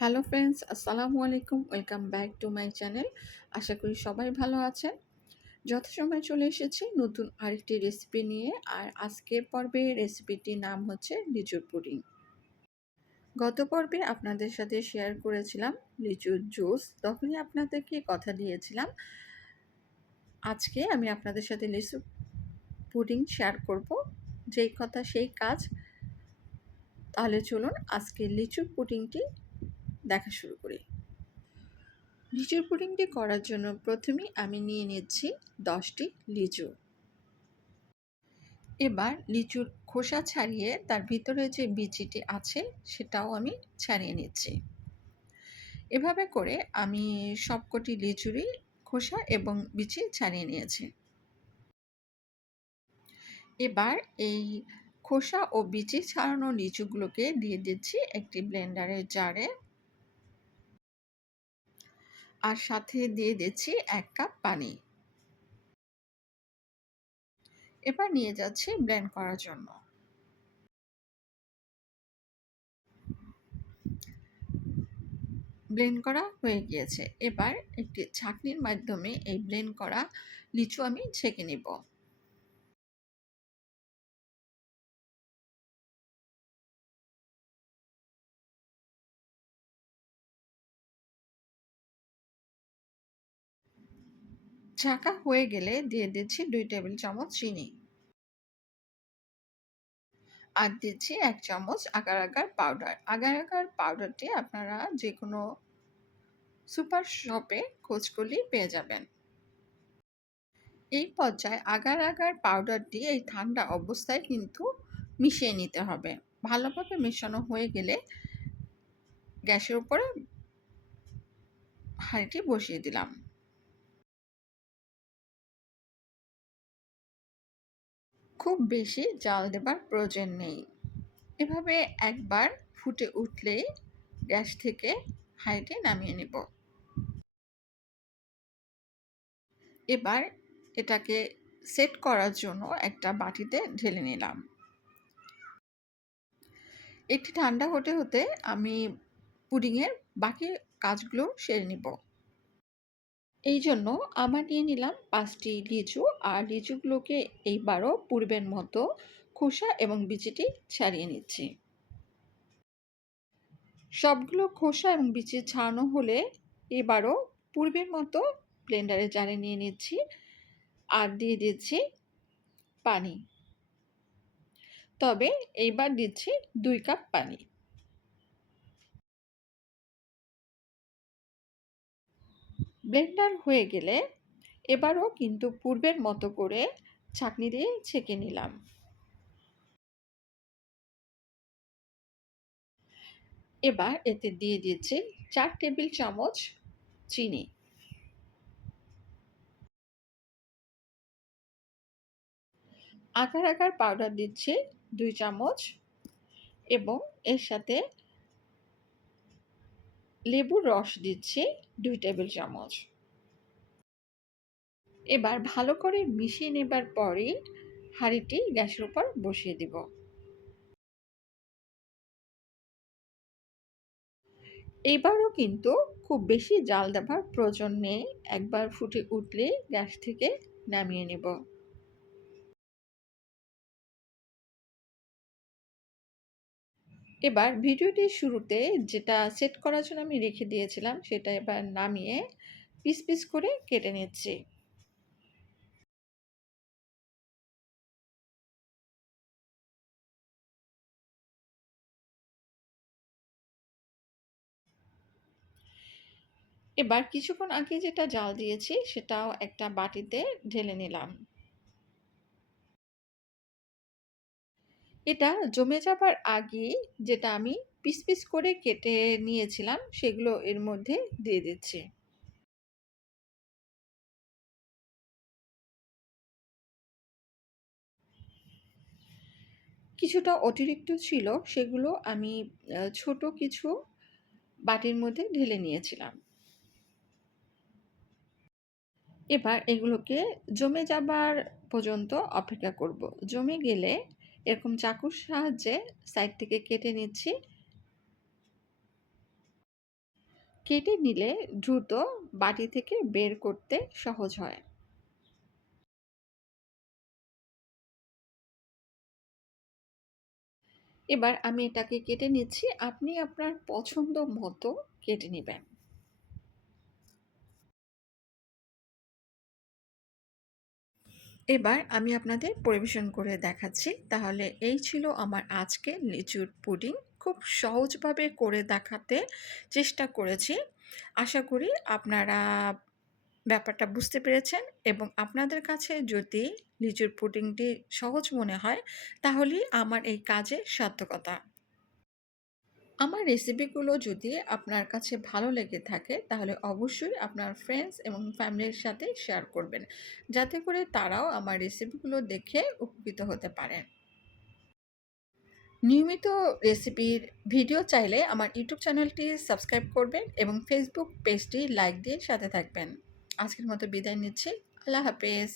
Hello friends আসসালামু আলাইকুম welcome back to my channel আশা করি সবাই ভালো আছেন। যথাসময় চলে এসেছি নতুন আরেকটি রেসিপি নিয়ে, আর আজকের পর্বে রেসিপিটির নাম হচ্ছে লিচুর পুডিং। গত পর্বে আপনাদের সাথে শেয়ার করেছিলাম লিচুর জুস তখনই আপনাদেরকে কথা দিয়েছিলাম। আজকে আমি আপনাদের সাথে লিচু পুডিং শেয়ার করব। যেই কথা, সেই কাজ। তাহলে চলুন আজকে লিচুর পুডিংটি দেখা শুরু করি। লিচুর পুডিংটি করার জন্য প্রথমেই আমি নিয়ে নিচ্ছি দশটি লিচু। এবার লিচুর খোসা ছাড়িয়ে তার ভিতরে যে বিচিটি আছে সেটাও আমি ছাড়িয়ে নিচ্ছি। এভাবে করে আমি সবকটি লিচুরই খোসা এবং বিচি ছাড়িয়ে নিয়েছি। এবার এই খোসা ও বিচি ছাড়ানো লিচুগুলোকে দিয়ে দিচ্ছি একটি ব্লেন্ডারের জারে। আর সাথে দিয়ে দিচ্ছি এক কাপ পানি। এবার নিয়ে যাচ্ছি ব্লেন্ড করার জন্য। ব্লেন্ড করা হয়ে গিয়েছে। এবার একটি ছাঁকনির মাধ্যমে এই ব্লেন্ড করা লিচু আমি ছেঁকে নেব। ছাঁকা হয়ে গেলে দিয়ে দিচ্ছি দুই টেবিল চামচ চিনি। আর দিচ্ছি এক চামচ agar agar powder. Agar agar পাউডারটি আপনারা যে কোনো সুপার শপে খোঁজ করলেই পেয়ে যাবেন। এই পর্যায়ে আগার আগার পাউডারটি এই ঠান্ডা অবস্থায় কিন্তু মিশিয়ে নিতে হবে। ভালোভাবে মেশানো হয়ে গেলে গ্যাসের উপরে হাঁড়িটি বসিয়ে দিলাম। খুব বেশি জাল দেবার প্রয়োজন নেই। এভাবে একবার ফুটে উঠলেই গ্যাস থেকে হাইটে নামিয়ে নেব। এবার এটাকে সেট করার জন্য একটা বাটিতে ঢেলে নিলাম। একটি ঠান্ডা হতে হতে আমি পুডিংয়ের বাকি কাজগুলো সেরে নিব। এই জন্য আমার নিয়ে নিলাম পাঁচটি লিচু। আর লিচুগুলোকে এইবারও পূর্বের মতো খোসা এবং বিচিটি ছাড়িয়ে নিচ্ছি। সবগুলো খোসা এবং বিচি ছাড়ানো হলে এবারও পূর্বের মতো ব্লেন্ডারে জারে নিয়ে নিচ্ছি। আর দিয়ে দিচ্ছি পানি। তবে এইবার দিচ্ছি দুই কাপ পানি। ব্লেন্ডার হয়ে গেলে এবারও কিন্তু পূর্বের মতো করে ছাঁকনি দিয়ে ছেঁকে নিলাম। এবার এতে দিয়ে দিচ্ছি চার টেবিল চামচ চিনি। আকার আকার পাউডার দিচ্ছি দুই চামচ এবং এর সাথে লেবুর রস দিচ্ছি দুই টেবিল চামচ। এবার ভালো করে মিশিয়ে নেবার পরেই হাঁড়িটি গ্যাসের উপর বসিয়ে দিব। এবারও কিন্তু খুব বেশি জাল দেওয়ার প্রয়োজন নেই, একবার ফুটে উঠলে গ্যাস থেকে নামিয়ে নেব। এবার ভিডিওটির শুরুতে যেটা সেট করার জন্য আমি রেখে দিয়েছিলাম সেটা এবার নামিয়ে পিস পিস করে কেটে নিচ্ছি। এবার কিছুক্ষণ আগে যেটা জাল দিয়েছি সেটাও একটা বাটিতে ঢেলে নিলাম। এটা জমে যাবার আগে যেটা আমি পিস পিস করে কেটে নিয়েছিলাম, সেগুলো এর মধ্যে দিয়ে দিচ্ছি। কিছুটা অতিরিক্ত ছিল, সেগুলো আমি ছোট কিছু বাটির মধ্যে ঢেলে নিয়েছিলাম। এবার এগুলোকে জমে যাবার পর্যন্ত অপেক্ষা করব। জমে গেলে এরকম চাকুর সাহায্যে সাইড থেকে কেটে নিচ্ছি। কেটে নিলে দ্রুত বাটি থেকে বের করতে সহজ হয়। এবার আমি এটাকে কেটে নিচ্ছি। আপনি আপনার পছন্দ মতো কেটে নেবেন। এবার আমি আপনাদের পরিবেশন করে দেখাচ্ছি। তাহলে এই ছিল আমার আজকে লিচুর পুডিং। খুব সহজভাবে করে দেখাতে চেষ্টা করেছি। আশা করি আপনারা ব্যাপারটা বুঝতে পেরেছেন এবং আপনাদের কাছে যদি লিচুর পুডিংটি সহজ মনে হয়, তাহলেই আমার এই কাজে সার্থকতা। আমার রেসিপিগুলো যদি আপনার কাছে ভালো লেগে থাকে, তাহলে অবশ্যই আপনার ফ্রেন্ডস এবং ফ্যামিলির সাথে শেয়ার করবেন। যাতে করে তারাও আমার রেসিপিগুলো দেখে উপকৃত হতে পারেন। নিয়মিত রেসিপির ভিডিও চাইলে আমার ইউটিউব চ্যানেলটি সাবস্ক্রাইব করবেন এবং ফেসবুক পেজটি লাইক দিয়ে সাথে থাকবেন। আজকের মতো বিদায় নিচ্ছি। আল্লাহ হাফেজ।